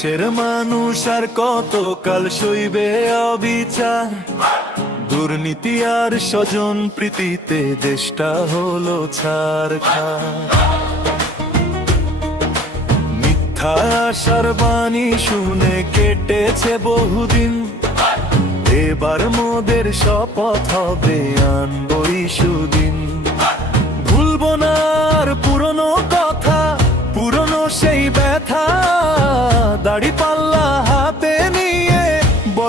দেশের মানুষ আর কতকাল সইবে অবিচার? দুর্নীতি আর স্বজন প্রীতিতে দেশটা হলো ছাড় খা মিথ্যা আশার বাণী শুনে কেটেছে বহুদিন। এবার মোদের শপথ হবে আনবই সুদিন।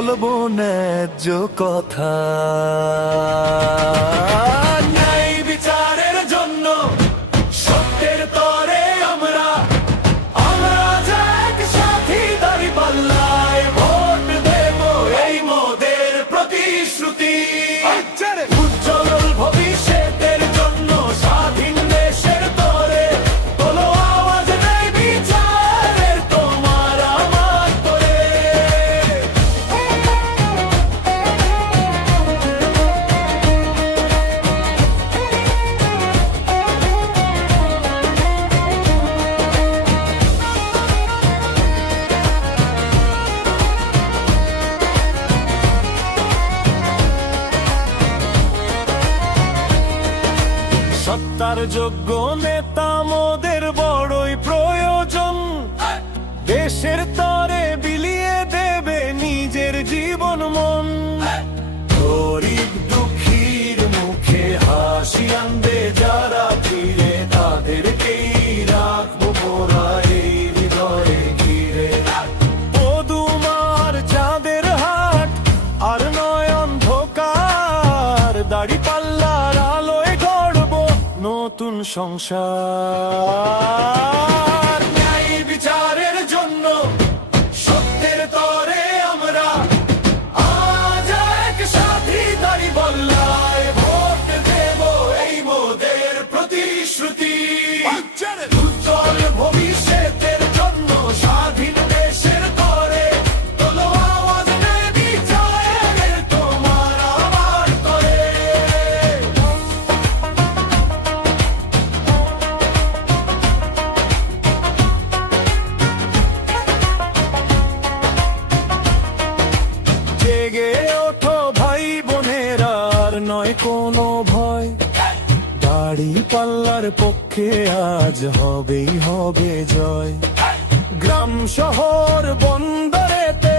বলব ন্যায্য কথা। সত্তার যোগ্য নেতা মোদের বড়ই প্রয়োজন। দেশের তরে বিলিয়ে দেবে নিজের জীবন মন। গরিব দুঃখীর মুখে হাসি আনবে যারা, ফিরে তাদেরকেই রাখব মোরা এই হৃদয়ে ঘিরে। পদুমার চাঁদের হাট, আর নয় অন্ধকার, দাড়ি 双生。নয় কোনো ভয়। দাড়ি পাল্লার পক্ষে আজ হবেই হবে জয়। গ্রাম শহর বন্দরেতে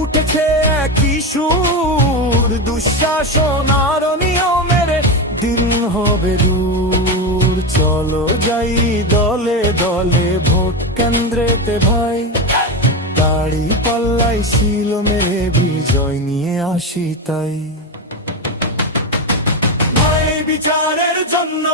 উঠেছে একই সুর। দুঃশাসন আর নিয়মের দিন হবে দূর। চলো যাই দলে দলে ভোট কেন্দ্রেতে ভাই। দাড়ি পাল্লাই ছিল মেরে বিজয় নিয়ে আসি তাই। বিচারের জন্য